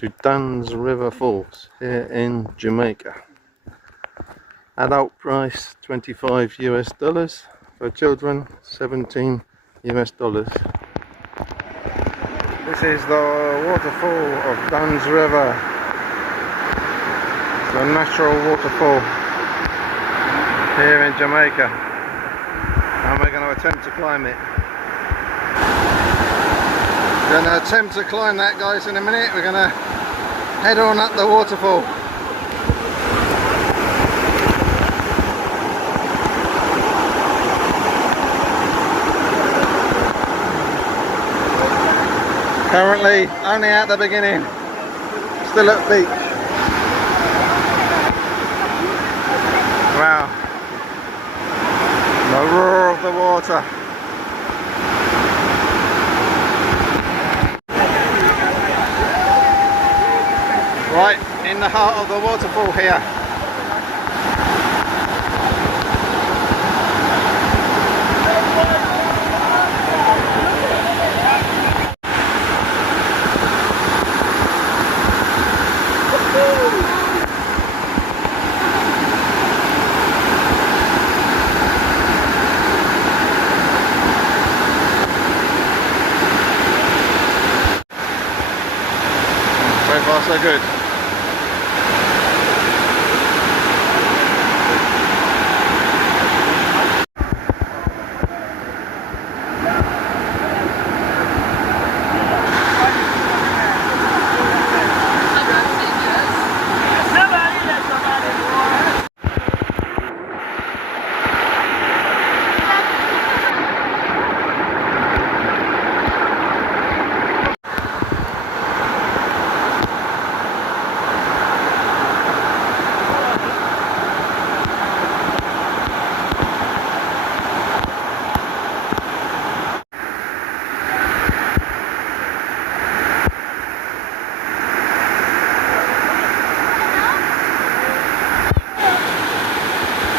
to Duns River Falls here in Jamaica. Adult price $25 US, for children $17 US. This is the waterfall of Duns River. It's a natural waterfall here in Jamaica, and we're going to attempt to climb it. We're going to attempt to climb that, guys, in a minute. We're going to head on up the waterfall. Currently only at the beginning, still at the beach. Wow, the roar of the water. Right in the heart of the waterfall here. So far so good.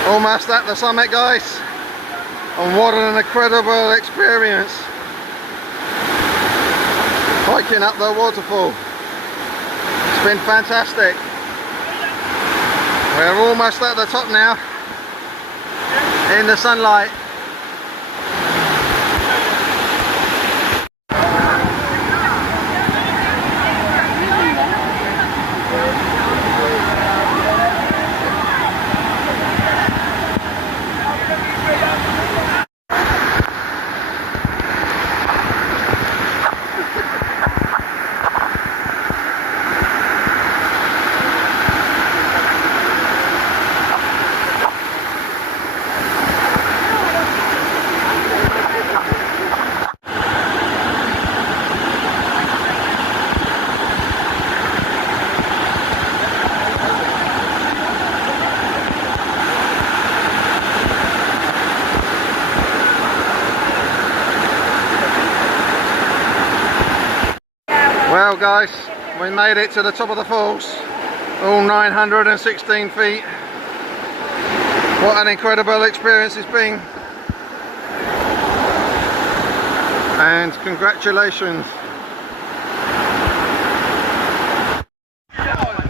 Almost at the summit, guys, and what an incredible experience hiking up the waterfall. It's been fantastic. We're almost at the top now in the sunlight. Well, guys, we made it to the top of the falls, all 916 feet. What an incredible experience it's been, and congratulations.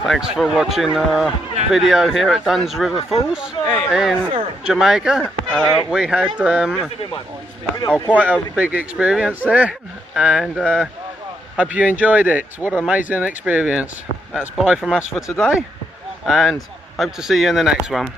Thanks for watching our video here at Duns River Falls in Jamaica. We had quite a big experience there, and hope you enjoyed it. What an amazing experience. That's bye from us for today, and hope to see you in the next one.